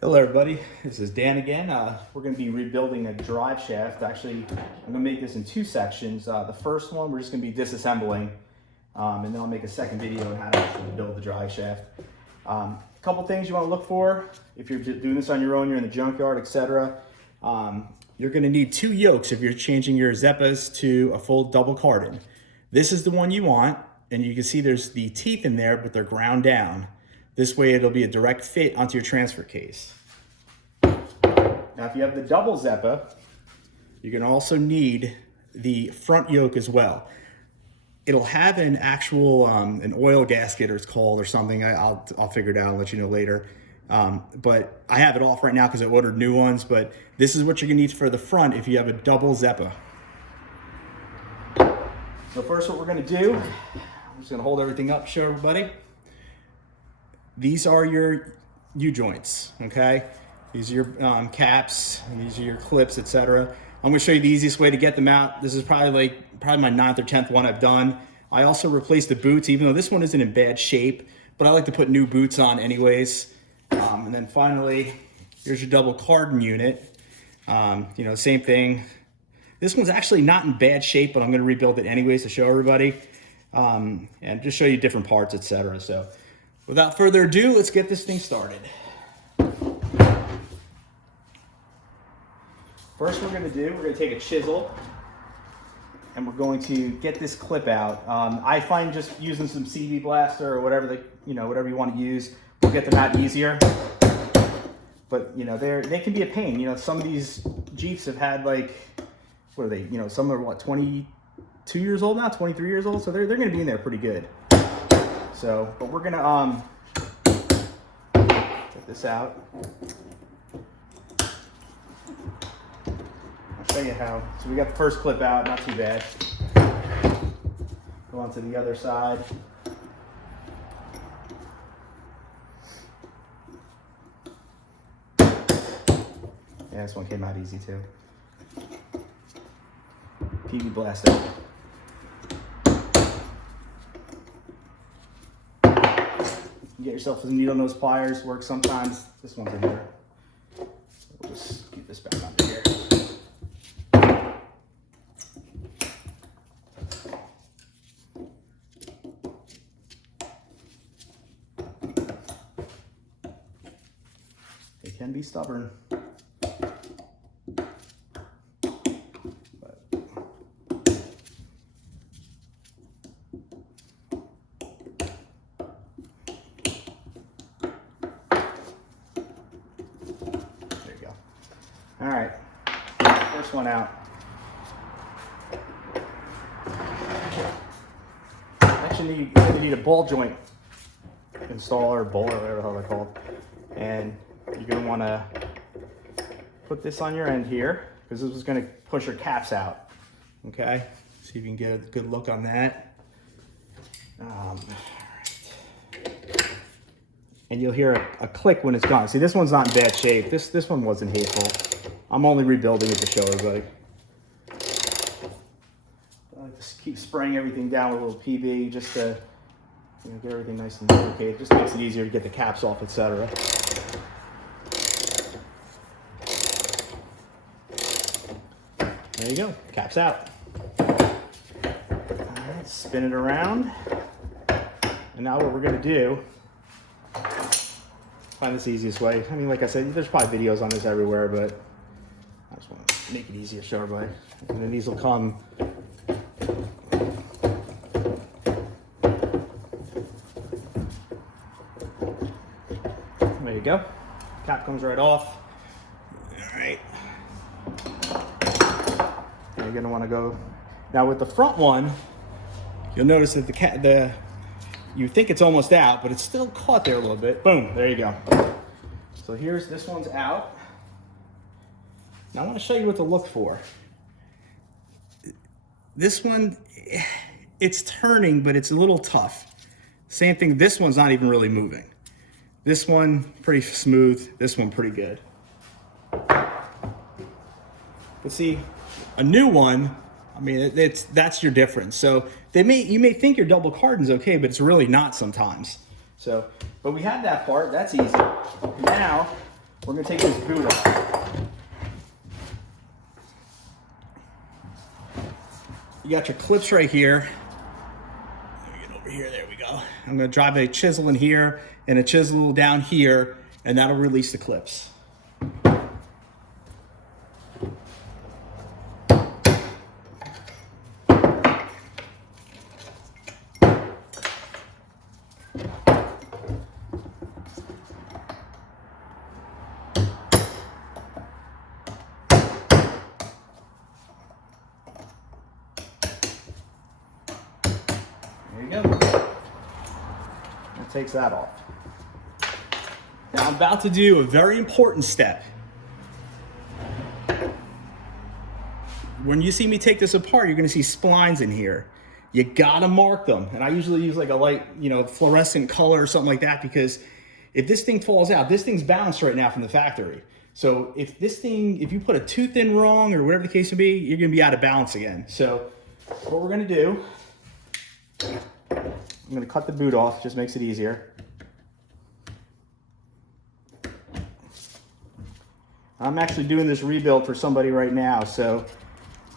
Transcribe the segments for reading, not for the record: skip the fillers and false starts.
Hello everybody, this is Dan again. We're going to be rebuilding a drive shaft. Actually, I'm going to make this in two sections. The first one we're just going to be disassembling, and then I'll make a second video on how to actually build the drive shaft. A couple things you want to look for if you're doing this on your own, you're in the junkyard, etc. You're going to need two yokes if you're changing your Zeppas to a full double Cardan. This is the one you want, and you can see there's the teeth in there, but they're ground down. This way it'll be a direct fit onto your transfer case. Now if you have the double Zeppa, you're going to also need the front yoke as well. It'll have an actual an oil gasket, or it's called, or something. I'll figure it out and let you know later. But I have it off right now because I ordered new ones, but this is what you're going to need for the front if you have a double Zeppa. So first what we're going to do, I'm just going to hold everything up, show everybody. These are your U-joints, okay? These are your caps, these are your clips, etc. I'm gonna show you the easiest way to get them out. This is probably my 9th or 10th one I've done. I also replaced the boots, even though this one isn't in bad shape, but I like to put new boots on anyways. And then finally, here's your double Cardan unit. Same thing. This one's actually not in bad shape, but I'm gonna rebuild it anyways to show everybody. And just show you different parts, etc. So without further ado, let's get this thing started. First we're going to take a chisel and we're going to get this clip out. I find just using some CV blaster or whatever whatever you want to use will get them out easier. But they can be a pain. Some of these Jeeps have had what are they? Some are 22 years old now, 23 years old, so they're going to be in there pretty good. So, but we're gonna get this out. I'll show you how. So we got the first clip out, not too bad. Go on to the other side. Yeah, this one came out easy too. PV blaster. Get yourself some needle nose pliers, works sometimes. This one's in there. So we'll just keep this back under here. They can be stubborn. All right, first one out. Actually, you're gonna need a ball joint installer, ball, or whatever the hell they're called. And you're gonna wanna put this on your end here, because this is gonna push your caps out. Okay, see if you can get a good look on that. All right. And you'll hear a click when it's gone. See, this one's not in bad shape. This one wasn't hateful. I'm only rebuilding it to show everybody. I like to keep spraying everything down with a little PB just to get everything nice and lubricated. It just makes it easier to get the caps off, etc. There you go, caps out. All right, spin it around. And now what we're gonna do, find this the easiest way. I mean, like I said, there's probably videos on this everywhere, but I just want to make it easy to show everybody. And then these will come. There you go. Cap comes right off. All right. And you're going to want to go. Now with the front one, you'll notice that you think it's almost out, but it's still caught there a little bit. Boom, there you go. So this one's out. Now I want to show you what to look for. This one, it's turning, but it's a little tough. Same thing, this one's not even really moving. This one, pretty smooth. This one, pretty good. But see, a new one, I mean, that's your difference. So you may think your double Cardan's okay, but it's really not sometimes. So, but we have that part, that's easy. Now, we're gonna take this boot off. You got your clips right here. Let me get over here, there we go. I'm gonna drive a chisel in here and a chisel down here, and that'll release the clips. There you go. That takes that off. Now I'm about to do a very important step. When you see me take this apart, you're gonna see splines in here. You gotta mark them. And I usually use like a light, fluorescent color or something like that, because if this thing falls out, this thing's balanced right now from the factory. So if you put a tooth in wrong or whatever the case may be, you're gonna be out of balance again. So what we're gonna do, I'm gonna cut the boot off, just makes it easier. I'm actually doing this rebuild for somebody right now, so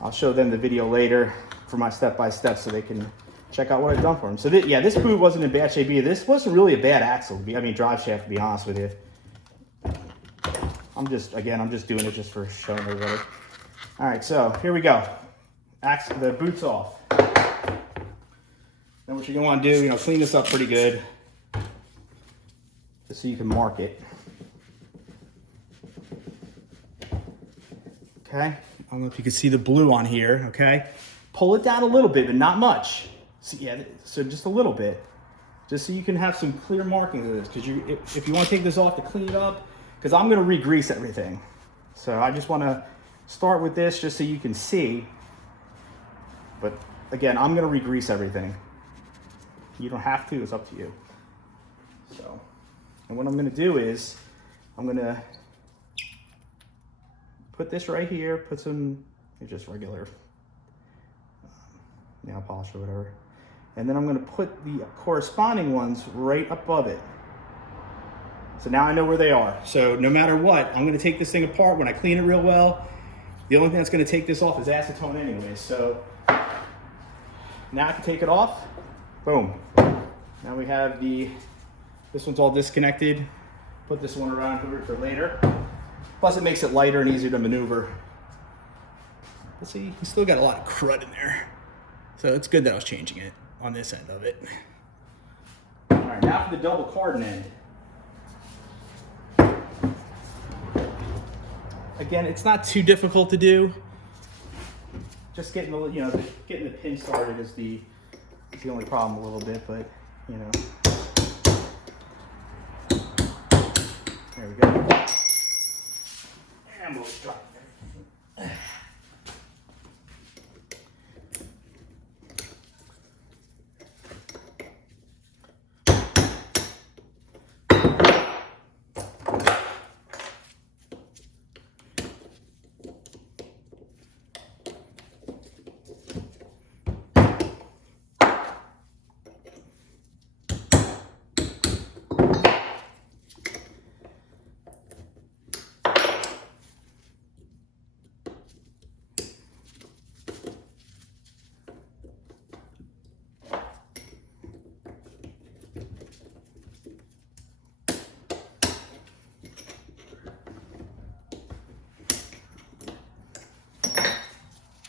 I'll show them the video later for my step-by-step so they can check out what I've done for them. So this boot wasn't in bad shape either. This wasn't really a bad axle, drive shaft, to be honest with you. I'm just doing it just for showing everybody. All right, so here we go. The boot's off. Then what you're gonna wanna do, clean this up pretty good, just so you can mark it. Okay, I don't know if you can see the blue on here, okay? Pull it down a little bit, but not much. So just a little bit, just so you can have some clear markings of this, because if you wanna take this off to clean it up, because I'm gonna re-grease everything. So I just wanna start with this just so you can see, but again, I'm gonna re-grease everything. You don't have to, it's up to you. So, and what I'm gonna do is, I'm gonna put this right here, put some, just regular nail polish or whatever. And then I'm gonna put the corresponding ones right above it. So now I know where they are. So no matter what, I'm gonna take this thing apart when I clean it real well. The only thing that's gonna take this off is acetone anyway. So now I can take it off. Boom. Now we have this one's all disconnected. Put this one around here for later. Plus it makes it lighter and easier to maneuver. But see, you still got a lot of crud in there. So it's good that I was changing it on this end of it. All right, now for the double Cardan end. Again, it's not too difficult to do. Just getting the pin started is the only problem a little bit, but there we go. And we'll drop it.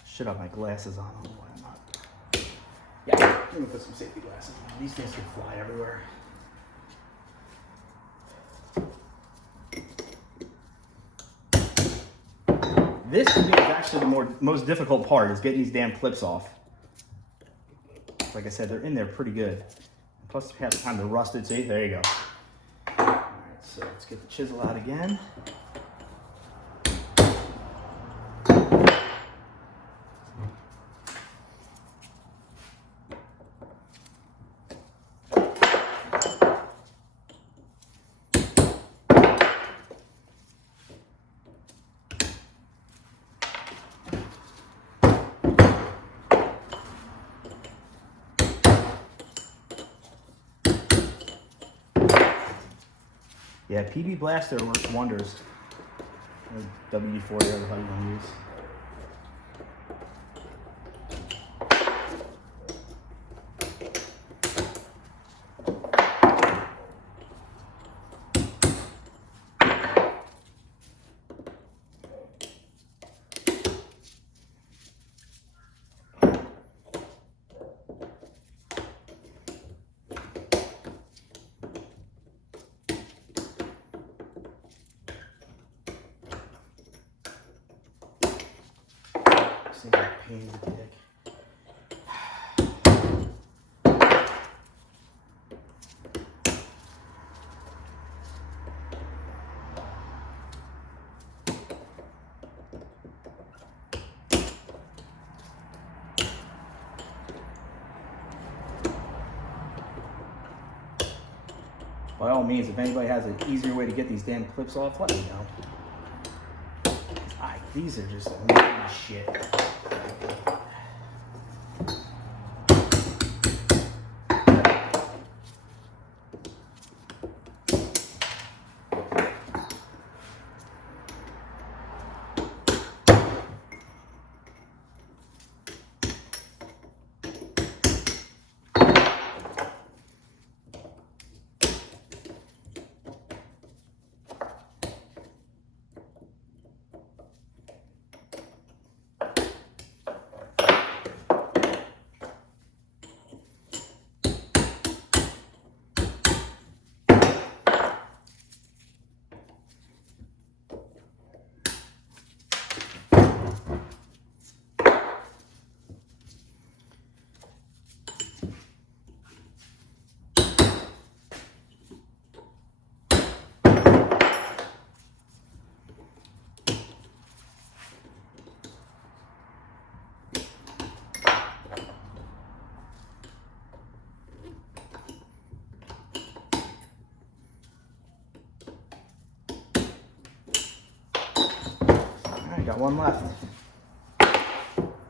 Should have my glasses on. I don't know why I'm not. Yeah, I'm gonna put some safety glasses on. These things can fly everywhere. This to me is actually the most difficult part, is getting these damn clips off. Like I said, they're in there pretty good. Plus, we have time to rust it. See, there you go. All right, so let's get the chisel out again. Yeah, PB Blaster works wonders. Or WD-40, whatever how you want to use. See that pain in the dick. By all means, if anybody has an easier way to get these damn clips off, let me know. These are just annoying shit. Got one left. There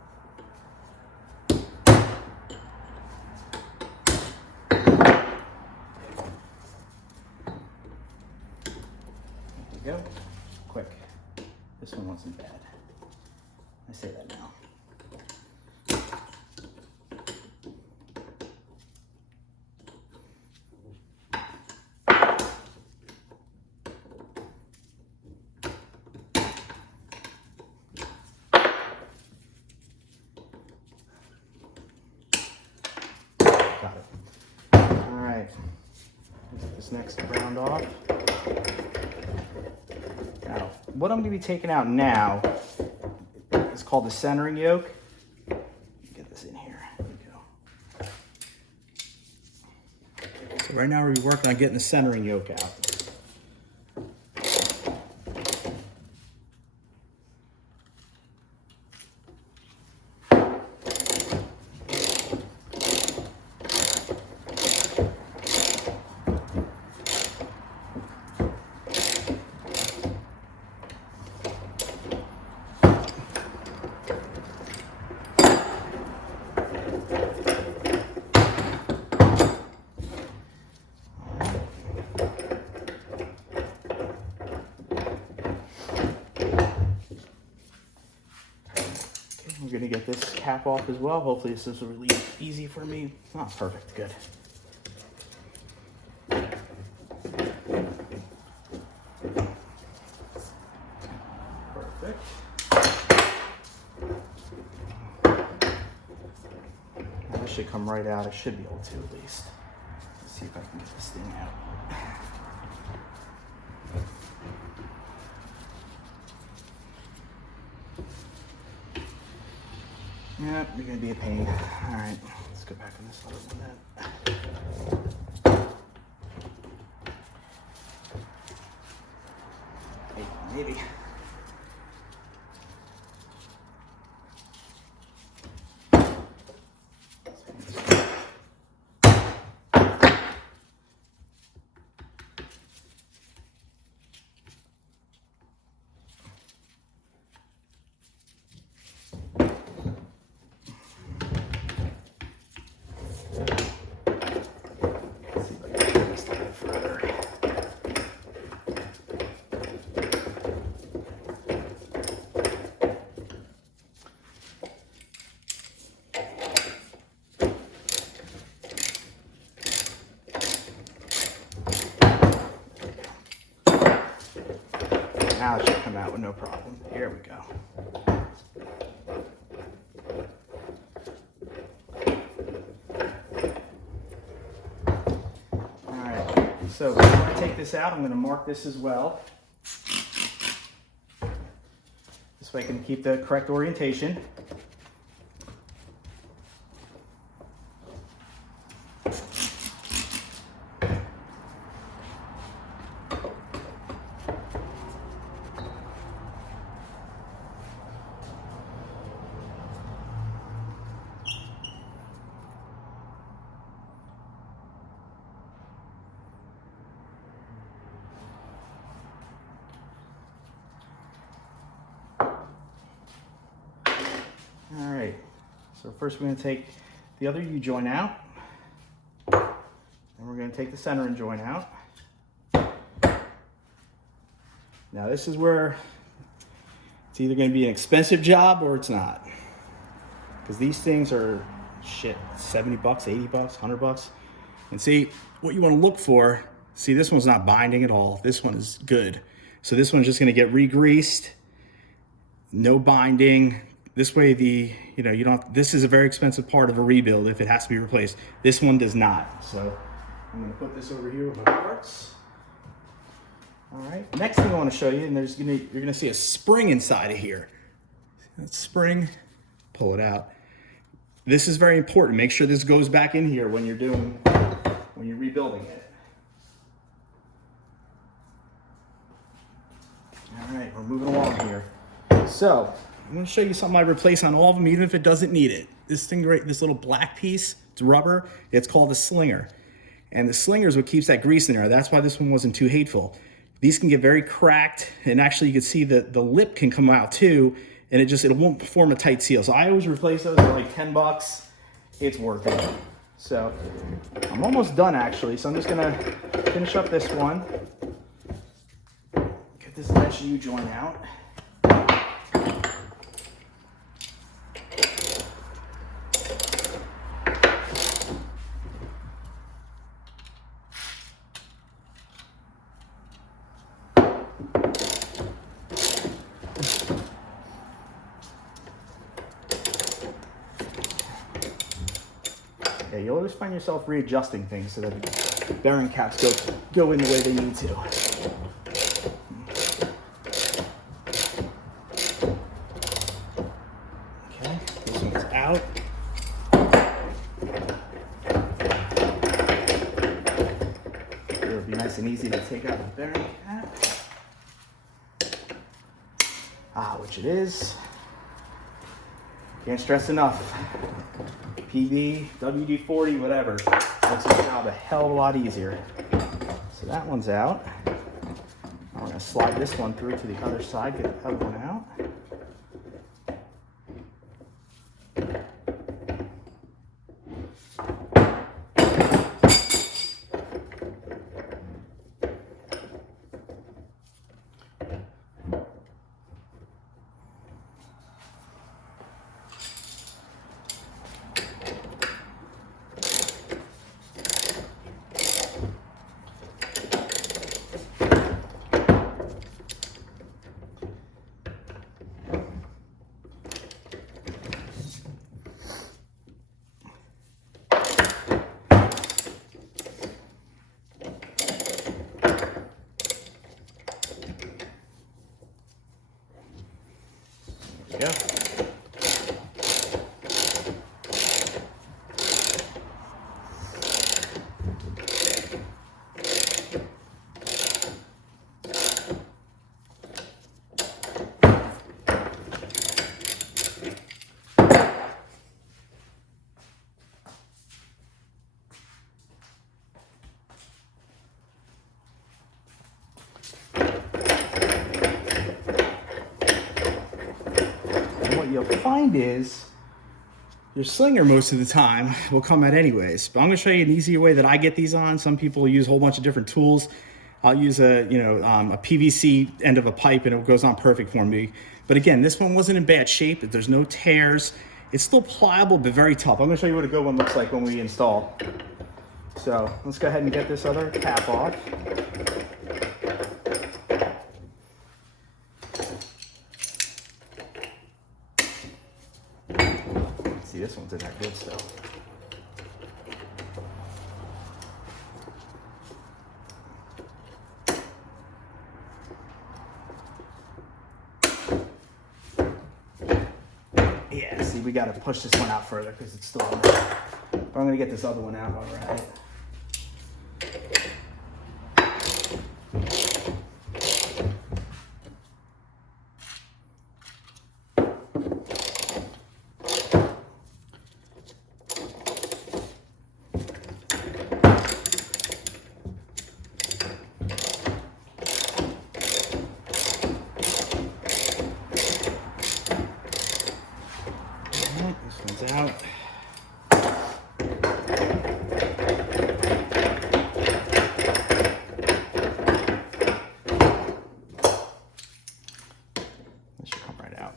we go. Quick. This one wasn't bad. I say that now. Got it. All right. Let's get this next round off. Now, what I'm going to be taking out now is called the centering yoke. Get this in here. There we go. So right now we're working on getting the centering yoke out. We're gonna get this cap off as well. Hopefully this is really easy for me. Oh, perfect, good. Perfect. Now this should come right out. I should be able to at least. Let's see if I can get this thing out. Yeah, you're gonna be a pain. All right, let's go back on this other one then. Hey, maybe. Now it should come out with no problem. Here we go. All right, so before I take this out, I'm going to mark this as well. This way I can keep the correct orientation. All right, so first we're going to take the other U-joint out, and we're going to take the centering joint out. Now this is where it's either going to be an expensive job or it's not, because these things are shit, 70 bucks, 80 bucks, 100 bucks. And see, what you want to look for, see, this one's not binding at all. This one is good. So this one's just going to get re-greased, no binding. This way you don't, this is a very expensive part of a rebuild if it has to be replaced. This one does not. So I'm going to put this over here with my parts. All right, next thing I want to show you, and you're going to see a spring inside of here. That spring, pull it out. This is very important. Make sure this goes back in here when you're rebuilding it. All right, we're moving along here. So I'm going to show you something I replace on all of them, even if it doesn't need it. This thing right, this little black piece, it's rubber. It's called a slinger. And the slinger is what keeps that grease in there. That's why this one wasn't too hateful. These can get very cracked, and actually you can see that the lip can come out too, and it won't form a tight seal. So I always replace those. They're like 10 bucks. It's worth it. So I'm almost done actually. So I'm just gonna finish up this one. Get this nice U-joint out. Yeah, you'll always find yourself readjusting things so that the bearing caps go in the way they need to. Okay, this one's out. It'll be nice and easy to take out the bearing cap. Which it is. Can't stress enough. PB, WD-40, whatever. Makes the job a hell of a lot easier. So that one's out. I'm going to slide this one through to the other side, get the other one out. There we go. You'll find is your slinger most of the time will come out anyways, but I'm going to show you an easier way that I get these on. Some people use a whole bunch of different tools. I'll use a PVC end of a pipe and it goes on perfect for me. But again, this one wasn't in bad shape. There's no tears. It's still pliable but very tough. I'm going to show you what a good one looks like when we install. So let's go ahead and get this other cap off. into that good stuff. Yeah, see, we got to push this one out further because it's still in there. But I'm going to get this other one out while we're at it. This one's out. This should come right out.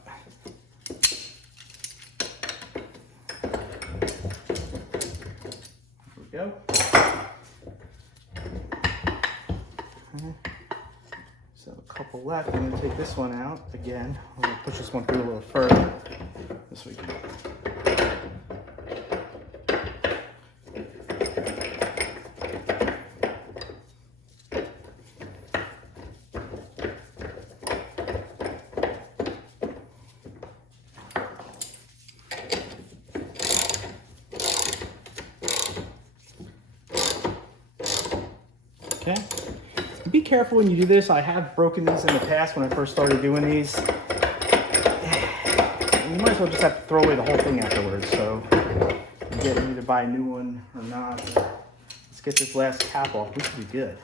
There we go. Okay. So a couple left. I'm going to take this one out again. I'm going to push this one through a little further. This we can. Okay. Be careful when you do this. I have broken these in the past when I first started doing these. You might as well just have to throw away the whole thing afterwards. So you get either buy a new one or not. Let's get this last cap off. We should be good.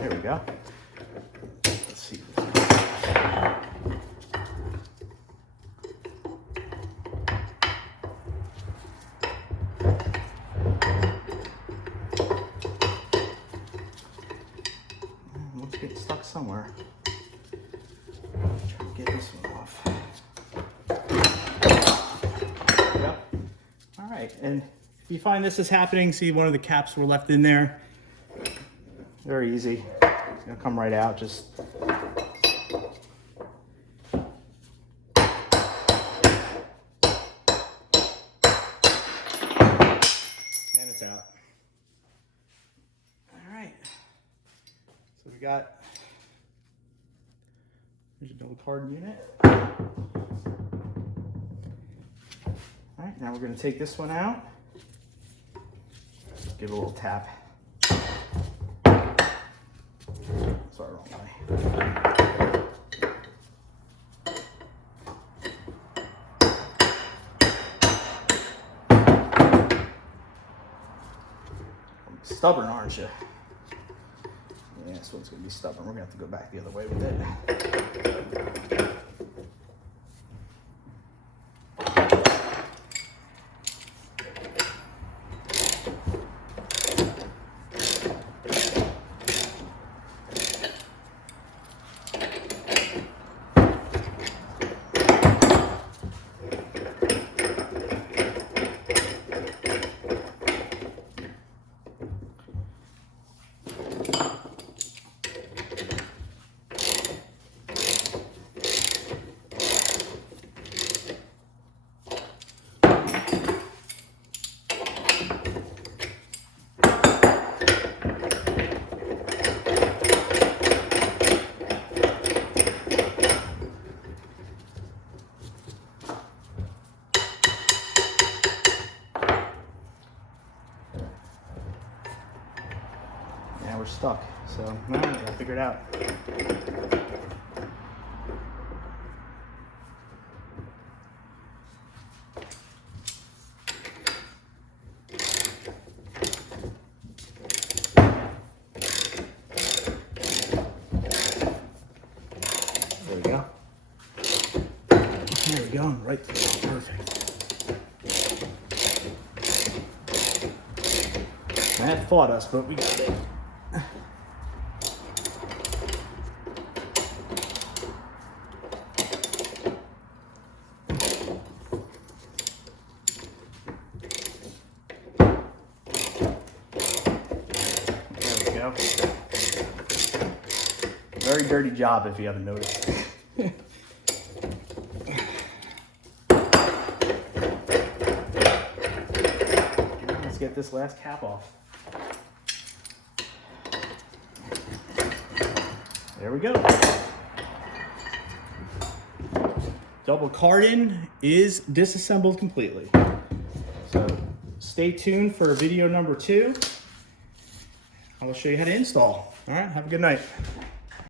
There we go. Let's see. Get stuck somewhere. Try to get this one off. Yep. All right, and if you find this is happening, see one of the caps were left in there. Very easy. It's gonna come right out. Just and it's out. All right. So we got, here's a double Cardan unit. All right, now we're going to take this one out. Give it a little tap. Sorry, wrong way. Stubborn, aren't you? Yeah, this one's gonna be stubborn. We're gonna have to go back the other way with it. We're stuck, so all right, I'll figure it out. There we go. There we go, right there, perfect. That fought us, but we got it. very dirty job if you haven't noticed. Let's get this last cap off. There we go. Double Cardan is disassembled completely. So stay tuned for video number 2. I will show you how to install. All right, have a good night.